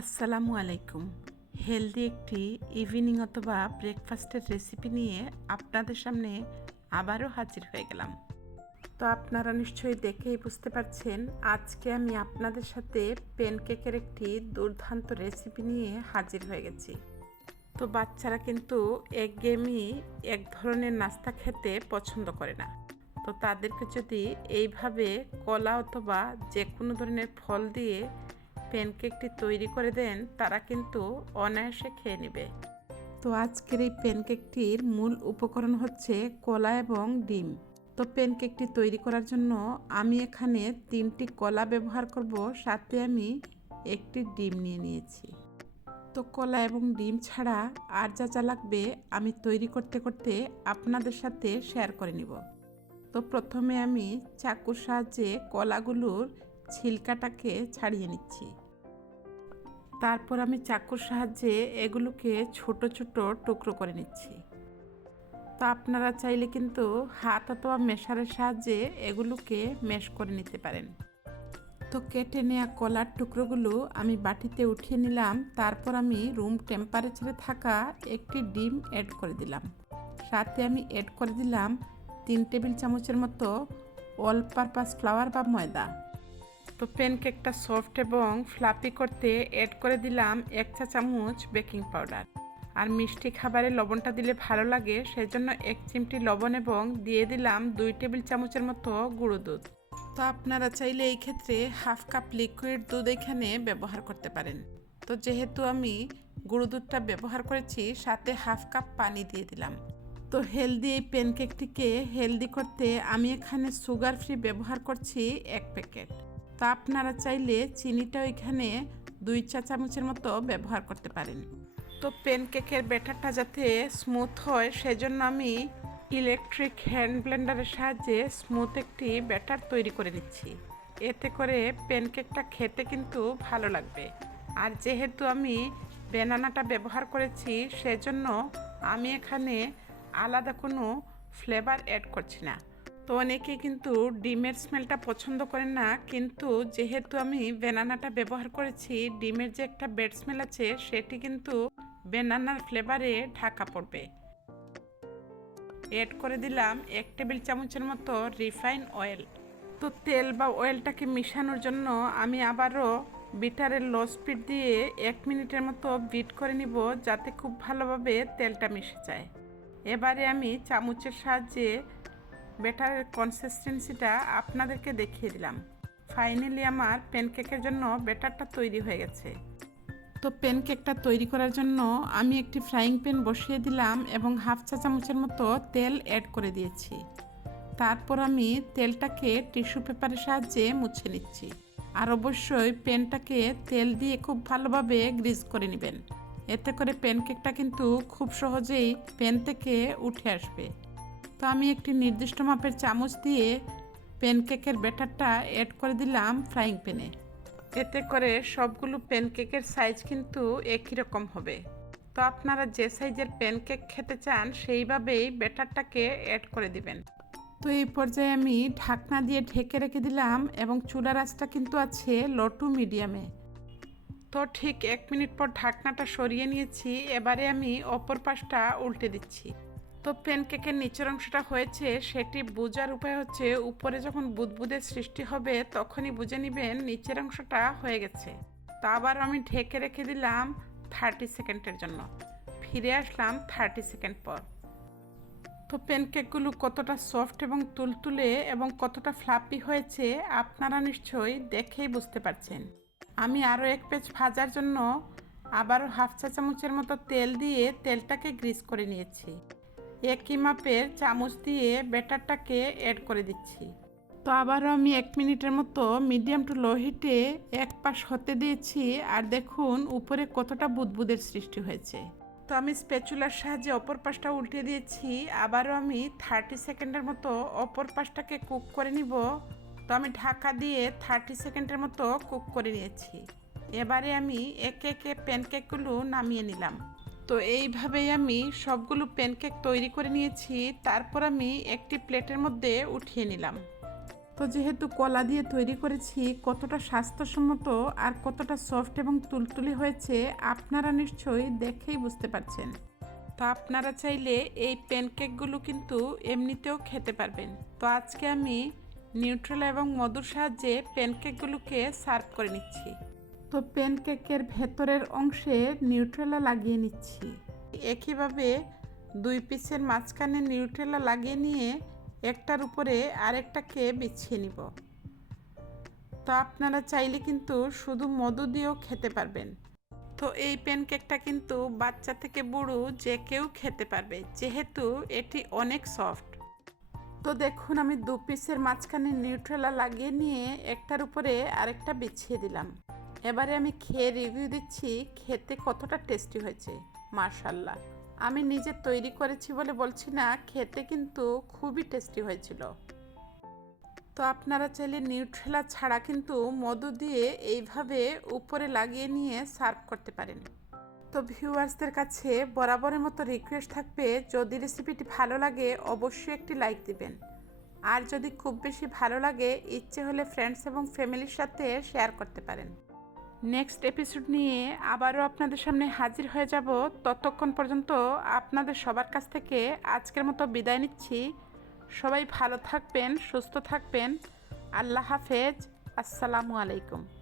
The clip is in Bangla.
আসসালামু আলাইকুম। হেলদি একটি ইভিনিং অথবা ব্রেকফাস্টের রেসিপি নিয়ে আপনাদের সামনে আবারও হাজির হয়ে গেলাম। তো আপনারা নিশ্চয়ই দেখেই বুঝতে পারছেন, আজকে আমি আপনাদের সাথে প্যানকেকের একটি দুর্দান্ত রেসিপি নিয়ে হাজির হয়ে গেছি। তো বাচ্চারা কিন্তু এক একঘেয়েমি এক ধরনের নাস্তা খেতে পছন্দ করে না। তো তাদেরকে যদি এইভাবে কলা অথবা যে কোনো ধরনের ফল দিয়ে প্যানকেকটি তৈরি করে দেন, তারা কিন্তু অনায়াসে খেয়ে নেবে। তো আজকের এই প্যানকেকটির মূল উপকরণ হচ্ছে কলা এবং ডিম। তো প্যানকেকটি তৈরি করার জন্য আমি এখানে তিনটি কলা ব্যবহার করব, সাথে আমি একটি ডিম নিয়ে নিয়েছি। তো কলা এবং ডিম ছাড়া আর যা যা লাগবে আমি তৈরি করতে করতে আপনাদের সাথে শেয়ার করে নিব। তো প্রথমে আমি চাকুর সাহায্যে কলাগুলোর ছিলকাটাকে ছাড়িয়ে নিচ্ছি। তারপর আমি চাকুর সাহায্যে এগুলোকে ছোট ছোট টুকরো করে নিচ্ছি। তো আপনারা চাইলে কিন্তু হাত অথবা মেশারের সাহায্যে এগুলোকে মেশ করে নিতে পারেন। তো কেটে নেওয়া কলার টুকরোগুলো আমি বাটিতে উঠিয়ে নিলাম, তারপর আমি রুম টেম্পারেচারে থাকা একটি ডিম অ্যাড করে দিলাম। সাথে আমি অ্যাড করে দিলাম তিন টেবিল চামচের মতো অল পারপাস ফ্লাওয়ার বা ময়দা। তো প্যানকেকটা সফট এবং ফ্লাপি করতে অ্যাড করে দিলাম এক চা চামচ বেকিং পাউডার আর মিষ্টি খাবারে লবণটা দিলে ভালো লাগে, সেজন্য এক চিমটি লবণ এবং দিয়ে দিলাম দুই টেবিল চামচের মতো গুঁড়ো দুধ। তো আপনারা চাইলে এই ক্ষেত্রে হাফ কাপ লিকুইড দুধ এখানে ব্যবহার করতে পারেন। তো যেহেতু আমি গুঁড়ো দুধটা ব্যবহার করেছি, সাথে হাফ কাপ পানি দিয়ে দিলাম। তো হেলদি এই প্যানকেকটিকে হেলদি করতে আমি এখানে সুগার ফ্রি ব্যবহার করছি এক প্যাকেট তা আপনারা চাইলে চিনিটাও এখানে দুই চা চামচের মতো ব্যবহার করতে পারেন। তো প্যানকেকের ব্যাটারটা যাতে স্মুথ হয়, সেজন্য আমি ইলেকট্রিক হ্যান্ড ব্লেন্ডারের সাহায্যে স্মুথ একটি ব্যাটার তৈরি করে নিচ্ছি। এতে করে প্যানকেকটা খেতে কিন্তু ভালো লাগবে। আর যেহেতু আমি বেনানাটা ব্যবহার করেছি, সেজন্য আমি এখানে আলাদা কোনো ফ্লেভার অ্যাড করছি না। তো অনেকে কিন্তু ডিমের স্মেলটা পছন্দ করেন না, কিন্তু যেহেতু আমি বেনানাটা ব্যবহার করেছি, ডিমের যে একটা বেড স্মেল আছে, সেটি কিন্তু বেনানার ফ্লেভারে ঢাকা পড়বে। এড করে দিলাম এক টেবিল চামচের মতো রিফাইন অয়েল। তো তেল বা অয়েলটাকে মিশানোর জন্য আমি আবারও বিটারের লো স্পিড দিয়ে এক মিনিটের মতো বিট করে নিব, যাতে খুব ভালোভাবে তেলটা মিশে যায়। এবারে আমি চামচের সাহায্যে ব্যাটারের কনসিস্টেন্সিটা আপনাদেরকে দেখিয়ে দিলাম। ফাইনালি আমার প্যানকেকের জন্য ব্যাটারটা তৈরি হয়ে গেছে। তো প্যানকেকটা তৈরি করার জন্য আমি একটি ফ্রাইং প্যান বসিয়ে দিলাম এবং হাফ চা চামচের মতো তেল অ্যাড করে দিয়েছি। তারপর আমি তেলটাকে টিস্যু পেপারের সাহায্যে মুছে নিচ্ছি। আর অবশ্যই প্যানটাকে তেল দিয়ে খুব ভালোভাবে গ্রিজ করে নেবেন। এতে করে প্যানকেকটা কিন্তু খুব সহজেই প্যান থেকে উঠে আসবে। তো আমি একটি নির্দিষ্ট মাপের চামচ দিয়ে প্যানকেকের ব্যাটারটা অ্যাড করে দিলাম ফ্রাইং প্যানে এতে করে সবগুলো প্যানকেকের সাইজ কিন্তু একই রকম হবে। তো আপনারা যে সাইজের প্যানকেক খেতে চান, সেইভাবেই ব্যাটারটাকে অ্যাড করে দিবেন। তো এই পর্যায়ে আমি ঢাকনা দিয়ে ঢেকে রেখে দিলাম এবং চুলার আঁচটা কিন্তু আছে লো টু মিডিয়ামে তো ঠিক এক মিনিট পর ঢাকনাটা সরিয়ে নিয়েছি, এবারে আমি অপর পাশটা উল্টে দিচ্ছি। তো প্যানকেকের নিচের অংশটা হয়েছে, সেটি বোঝার উপায় হচ্ছে উপরে যখন বুদবুদের সৃষ্টি হবে তখনই বুঝে নেবেন নিচের অংশটা হয়ে গেছে। তা আবার আমি ঢেকে রেখে দিলাম থার্টি সেকেন্ডের জন্য। ফিরে আসলাম থার্টি সেকেন্ড পর। তো প্যানকেকগুলো কতটা সফট এবং তুলতুলে এবং কতটা ফ্লাপি হয়েছে আপনারা নিশ্চয়ই দেখেই বুঝতে পারছেন। আমি আরও এক পেজ ভাজার জন্য আবারও হাফ চা চামচের মতো তেল দিয়ে তেলটাকে গ্রিস করে নিয়েছি। একই মাপের চামচ দিয়ে ব্যাটারটাকে অ্যাড করে দিচ্ছি। তো আবারও আমি এক মিনিটের মতো মিডিয়াম টু লো হিটে এক পাশ হতে দিয়েছি আর দেখুন উপরে কতটা বুদবুদের সৃষ্টি হয়েছে। তো আমি স্পেচুলার সাহায্যে অপর পাশটা উল্টে দিয়েছি, আবারও আমি থার্টি সেকেন্ডের মতো অপর পাশটাকে কুক করে নিব। তো আমি ঢাকা দিয়ে থার্টি সেকেন্ডের মতো কুক করে নিয়েছি। এবারে আমি একে একে প্যানকেকগুলো নামিয়ে নিলাম। তো এইভাবেই আমি সবগুলো প্যানকেক তৈরি করে নিয়েছি। তারপর আমি একটি প্লেটের মধ্যে উঠিয়ে নিলাম। তো যেহেতু কলা দিয়ে তৈরি করেছি, কতটা স্বাস্থ্যসম্মত আর কতটা সফট এবং তুলতুলি হয়েছে, আপনারা নিশ্চয়ই দেখেই বুঝতে পারছেন। তো আপনারা চাইলে এই প্যানকেকগুলো কিন্তু এমনিতেও খেতে পারবেন। তো আজকে আমি নিউট্রেলা এবং মধুর সাহায্যে প্যানকেকগুলোকে সার্ভ করে নিচ্ছি। তো প্যানকেকের ভেতরের অংশে নিউট্রেলা লাগিয়ে নিচ্ছি। একইভাবে দুই পিসের মাঝখানে নিউট্রেলা লাগিয়ে নিয়ে একটার উপরে আরেকটাকে বিছিয়ে নিব। তো আপনারা চাইলে কিন্তু শুধু মধু দিয়েও খেতে পারবেন। তো এই প্যানকেকটা কিন্তু বাচ্চা থেকে বুড়ো যে কেউ খেতে পারবে, যেহেতু এটি অনেক সফট তো দেখুন, আমি দু পিসের মাঝখানে নিউট্রেলা লাগিয়ে নিয়ে একটার উপরে আরেকটা বিছিয়ে দিলাম। এবারে আমি খেয়ে রিভিউ দিচ্ছি খেতে কতটা টেস্টি হয়েছে মার্শাল্লাহ আমি নিজে তৈরি করেছি বলে বলছি না, খেতে কিন্তু খুবই টেস্টি হয়েছিল। তো আপনারা চাইলে নিউট্রেলা ছাড়া কিন্তু মধু দিয়ে এইভাবে উপরে লাগিয়ে নিয়ে সার্ভ করতে পারেন। তো ভিউয়ার্সদের কাছে বরাবরের মতো রিকোয়েস্ট থাকবে, যদি রেসিপিটি ভালো লাগে অবশ্যই একটি লাইক দিবেন। আর যদি খুব বেশি ভালো লাগে, ইচ্ছে হলে ফ্রেন্ডস এবং ফ্যামিলির সাথে শেয়ার করতে পারেন। নেক্সট এপিসোড নিয়ে আবারও আপনাদের সামনে হাজির হয়ে যাব। ততক্ষণ পর্যন্ত আপনাদের সবার কাছ থেকে আজকের মতো বিদায় নিচ্ছি। সবাই ভালো থাকবেন, সুস্থ থাকবেন। আল্লাহ হাফেজ। আসসালামু আলাইকুম।